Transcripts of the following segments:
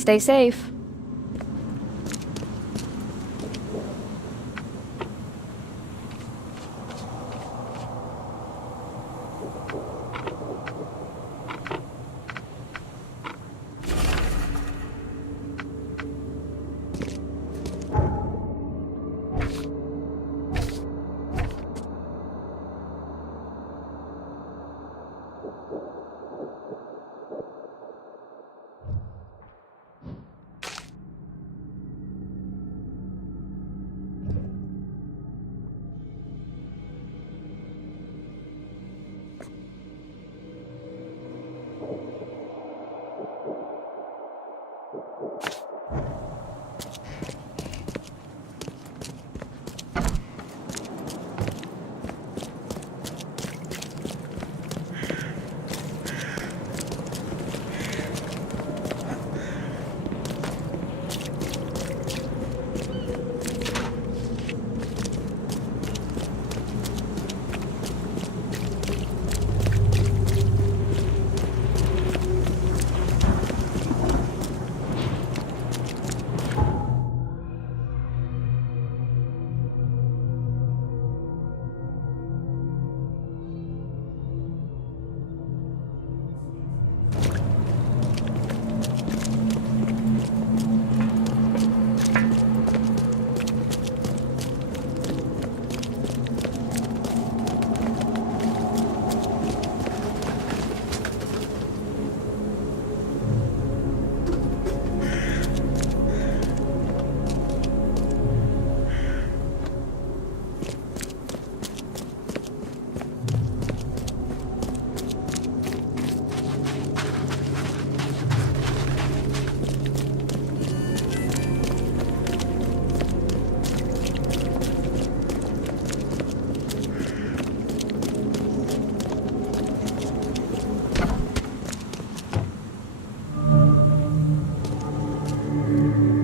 Stay safe.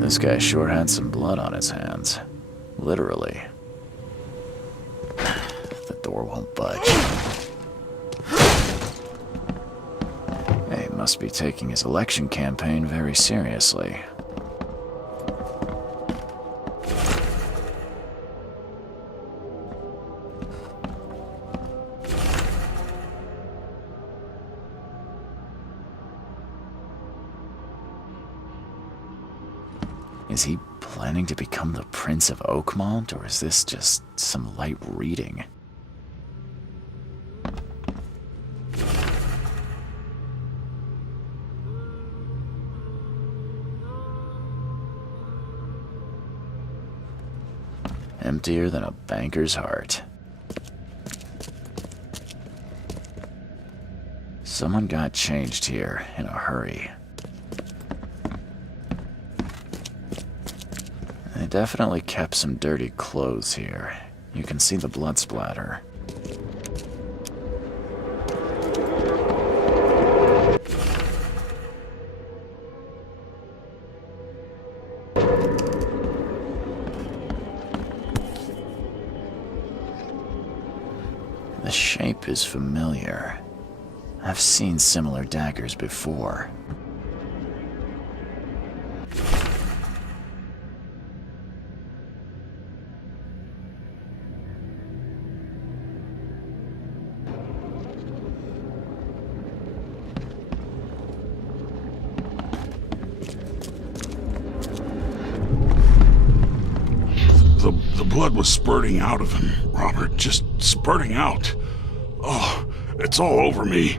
This guy sure had some blood on his hands. Literally. The door won't budge. He must be taking his election campaign very seriously. Is he planning to become the Prince of Oakmont, or is this just some light reading? Emptier than a banker's heart. Someone got changed here in a hurry. They definitely kept some dirty clothes here. You can see the blood splatter. The shape is familiar. I've seen similar daggers before. The blood was spurting out of him, Robert. Just spurting out. Oh, it's all over me.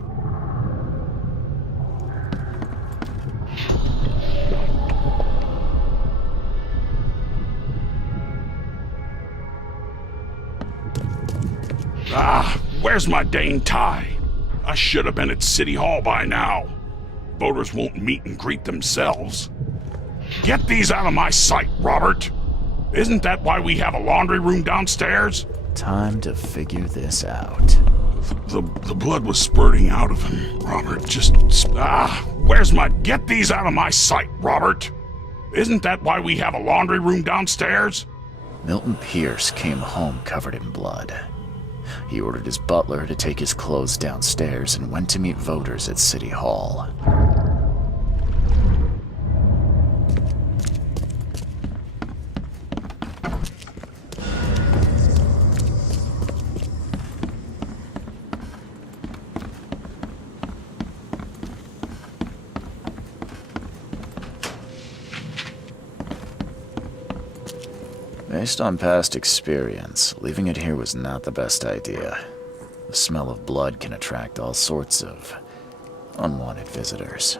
Where's my dang tie? I should have been at City Hall by now. Voters won't meet and greet themselves. Get these out of my sight, Robert. Isn't that why we have a laundry room downstairs? Time to figure this out. The blood was spurting out of him, Robert. Just... where's my... Get these out of my sight, Robert. Isn't that why we have a laundry room downstairs? Milton Pierce came home covered in blood. He ordered his butler to take his clothes downstairs and went to meet voters at City Hall. Based on past experience, leaving it here was not the best idea. The smell of blood can attract all sorts of unwanted visitors.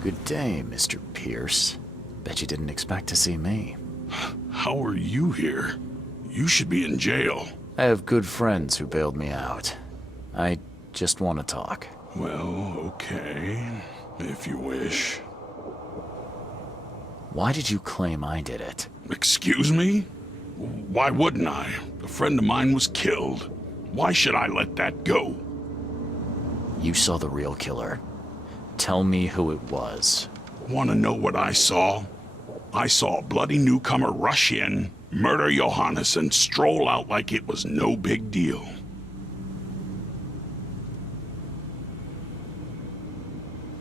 Good day, Mr. Pierce. Bet you didn't expect to see me. How are you here? You should be in jail. I have good friends who bailed me out. I just want to talk. Well, okay, if you wish. Why did you claim I did it? Excuse me? Why wouldn't I? A friend of mine was killed. Why should I let that go? You saw the real killer. Tell me who it was. Want to know what I saw? I saw a bloody newcomer rush in, murder Johannes, and stroll out like it was no big deal.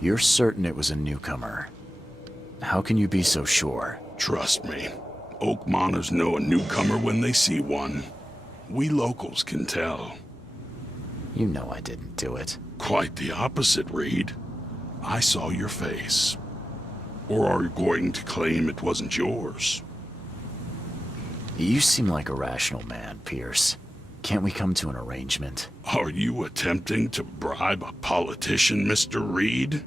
You're certain it was a newcomer. How can you be so sure? Trust me, Oakmoners know a newcomer when they see one. We locals can tell. You know I didn't do it. Quite the opposite, Reed. I saw your face. Or are you going to claim it wasn't yours? You seem like a rational man, Pierce. Can't we come to an arrangement? Are you attempting to bribe a politician, Mr. Reed?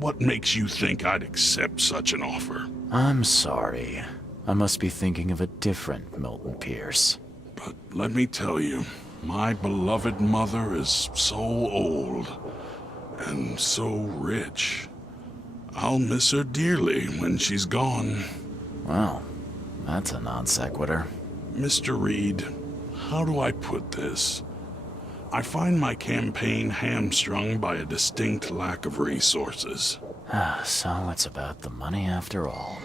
What makes you think I'd accept such an offer? I'm sorry. I must be thinking of a different Milton Pierce. But let me tell you, my beloved mother is so old and so rich. I'll miss her dearly when she's gone. Well, that's a non sequitur. Mr. Reed, how do I put this? I find my campaign hamstrung by a distinct lack of resources. So it's about the money after all.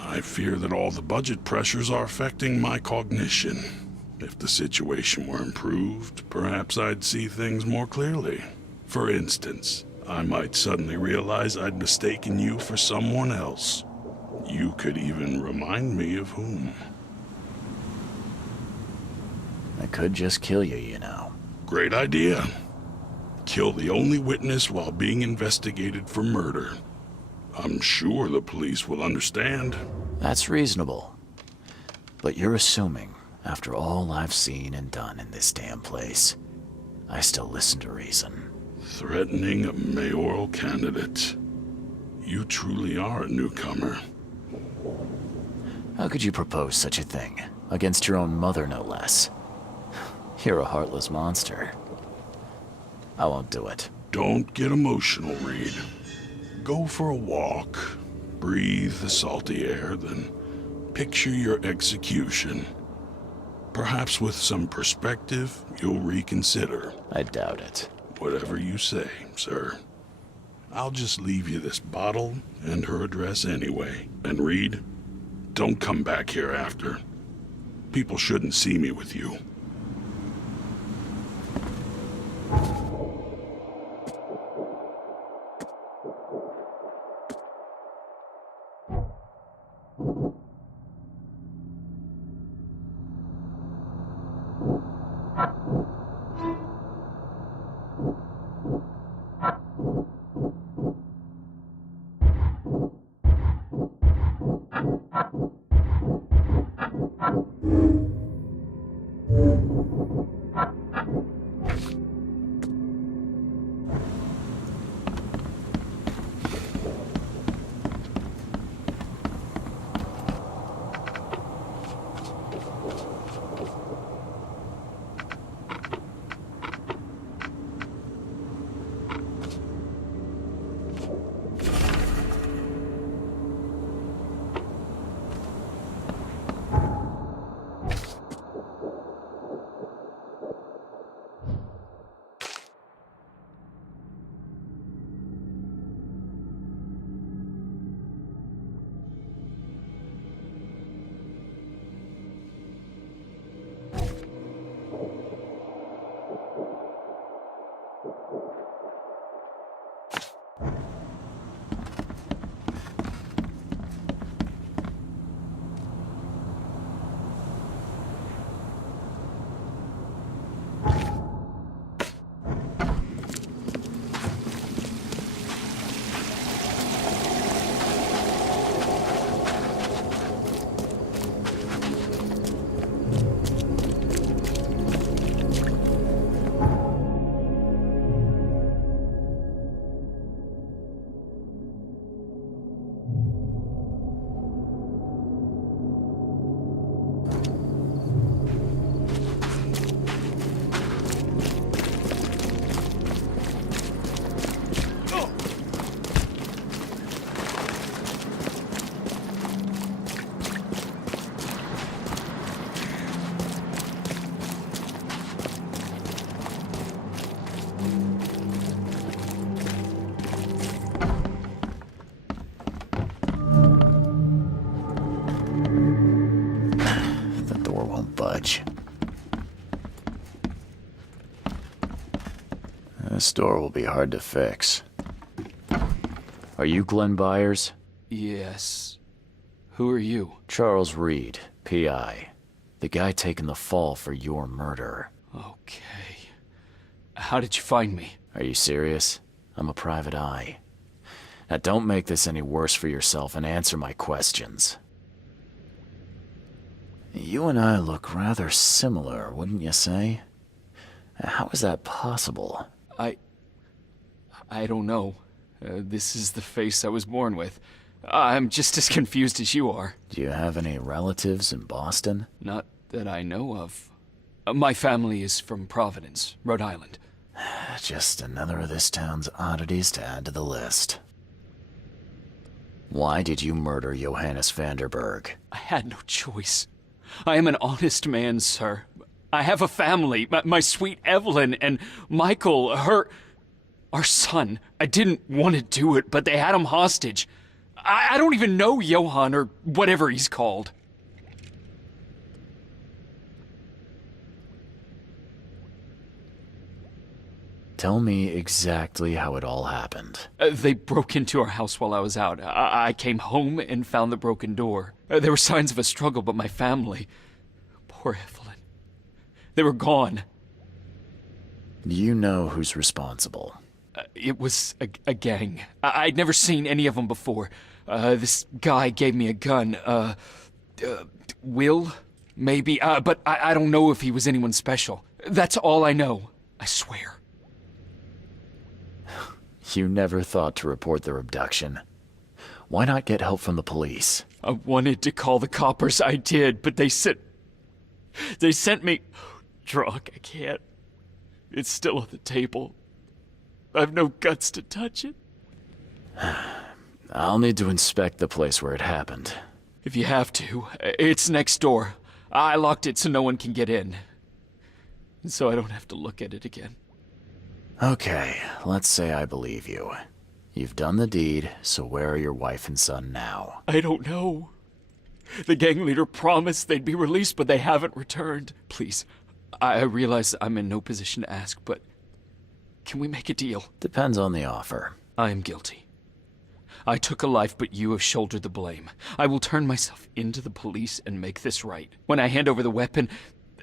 I fear that all the budget pressures are affecting my cognition. If the situation were improved, perhaps I'd see things more clearly. For instance, I might suddenly realize I'd mistaken you for someone else. You could even remind me of whom. I could just kill you, you know. Great idea. Kill the only witness while being investigated for murder. I'm sure the police will understand. That's reasonable. But you're assuming, after all I've seen and done in this damn place, I still listen to reason. Threatening a mayoral candidate. You truly are a newcomer. How could you propose such a thing? Against your own mother, no less. You're a heartless monster. I won't do it. Don't get emotional, Reed. Go for a walk. Breathe the salty air, then picture your execution. Perhaps with some perspective, you'll reconsider. I doubt it. Whatever you say, sir. I'll just leave you this bottle and her address anyway. And Reed, don't come back here after. People shouldn't see me with you. budge. This door will be hard to fix. Are you Glenn Byers? Yes. Who are you? Charles Reed, P.I. The guy taking the fall for your murder. Okay. How did you find me? Are you serious? I'm a private eye. Now don't make this any worse for yourself and answer my questions. You and I look rather similar, wouldn't you say? How is that possible? I don't know. This is the face I was born with. I'm just as confused as you are. Do you have any relatives in Boston? Not that I know of. My family is from Providence, Rhode Island. Just another of this town's oddities to add to the list. Why did you murder Johannes Vanderberg? I had no choice. I am an honest man, sir. I have a family. My sweet Evelyn and Michael, our son. I didn't want to do it, but they had him hostage. I don't even know Johann or whatever he's called. Tell me exactly how it all happened. They broke into our house while I was out. I came home and found the broken door. There were signs of a struggle, but my family... Poor Evelyn. They were gone. Do you know who's responsible? It was a gang. I'd never seen any of them before. This guy gave me a gun. Will? Maybe. But I don't know if he was anyone special. That's all I know. I swear. You never thought to report their abduction. Why not get help from the police? I wanted to call the coppers. I did, but they sent me drunk. I can't. It's still on the table. I've no guts to touch it. I'll need to inspect the place where it happened. If you have to, it's next door. I locked it so no one can get in. So I don't have to look at it again. Okay, let's say I believe you. You've done the deed, so where are your wife and son now? I don't know. The gang leader promised they'd be released, but they haven't returned. Please, I realize I'm in no position to ask, but can we make a deal? Depends on the offer. I am guilty. I took a life, but you have shouldered the blame. I will turn myself into the police and make this right. When I hand over the weapon,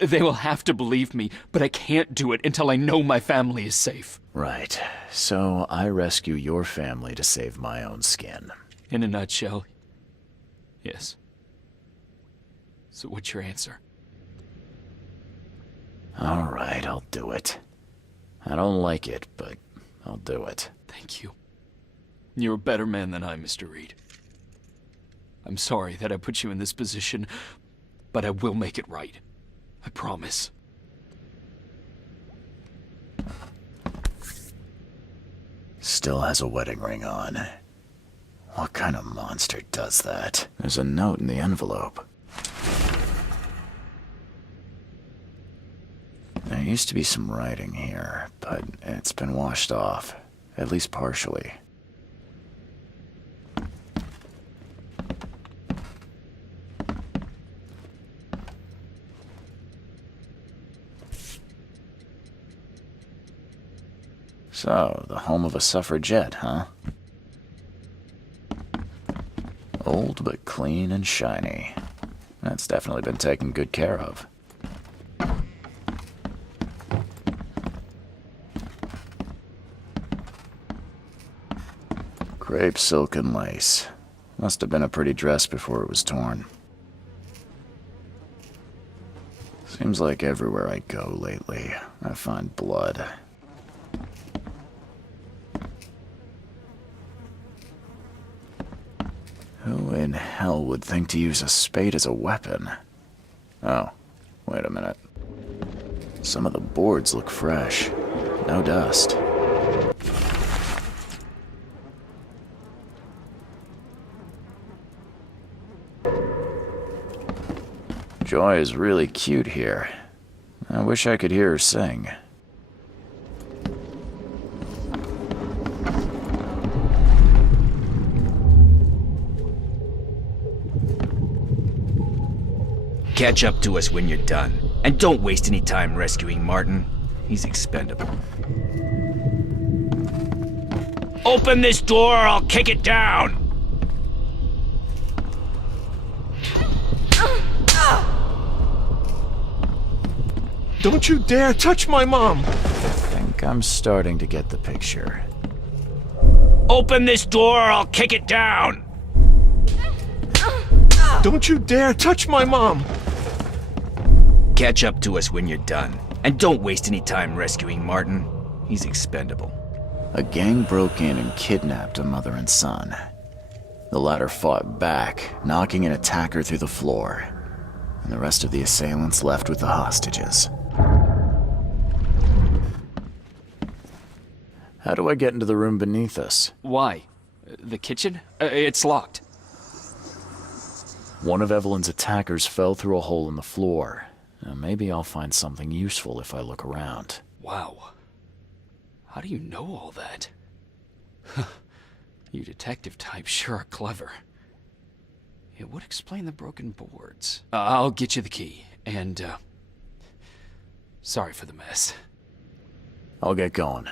they will have to believe me, but I can't do it until I know my family is safe. Right. So I rescue your family to save my own skin. In a nutshell, yes. So what's your answer? All right, I'll do it. I don't like it, but I'll do it. Thank you. You're a better man than I, Mr. Reed. I'm sorry that I put you in this position, but I will make it right. I promise. Still has a wedding ring on. What kind of monster does that? There's a note in the envelope. There used to be some writing here, but it's been washed off, at least partially. So, the home of a suffragette, huh? Old but clean and shiny. That's definitely been taken good care of. Crepe silk and lace. Must have been a pretty dress before it was torn. Seems like everywhere I go lately, I find blood. Who in hell would think to use a spade as a weapon? Oh, wait a minute. Some of the boards look fresh. No dust. Joy is really cute here. I wish I could hear her sing. Catch up to us when you're done. And don't waste any time rescuing Martin. He's expendable. Open this door or I'll kick it down! Don't you dare touch my mom! I think I'm starting to get the picture. Open this door or I'll kick it down! Don't you dare touch my mom! Catch up to us when you're done. And don't waste any time rescuing Martin. He's expendable. A gang broke in and kidnapped a mother and son. The latter fought back, knocking an attacker through the floor, and the rest of the assailants left with the hostages. How do I get into the room beneath us? Why? The kitchen? It's locked. One of Evelyn's attackers fell through a hole in the floor. Now, maybe I'll find something useful if I look around. Wow. How do you know all that? You detective types sure are clever. It would explain the broken boards. I'll get you the key, and, sorry for the mess. I'll get going.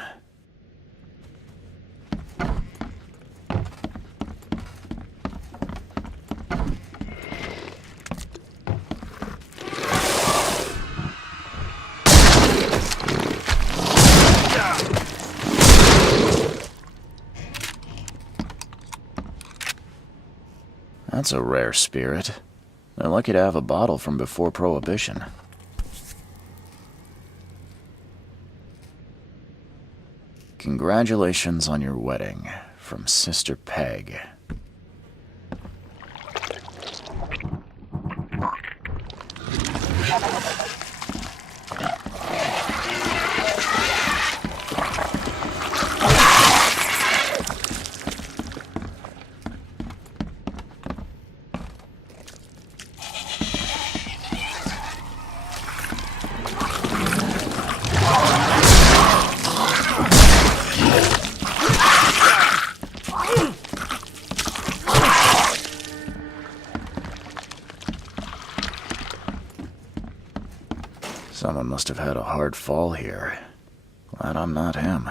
That's a rare spirit. They're lucky to have a bottle from before Prohibition. Congratulations on your wedding, from Sister Peg. Someone must have had a hard fall here. Glad I'm not him.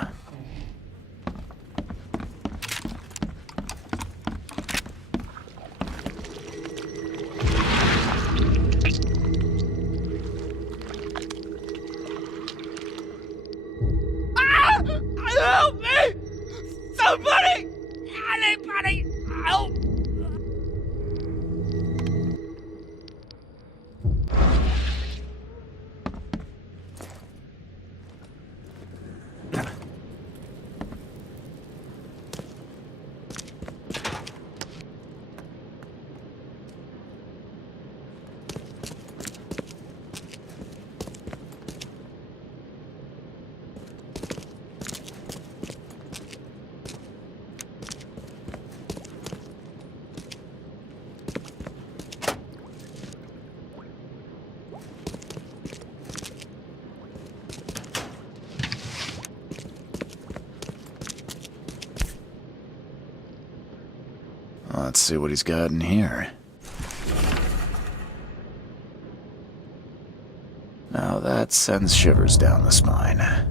Help me! Somebody! Anybody! Help! Let's see what he's got in here. Now that sends shivers down the spine.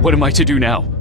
What am I to do now?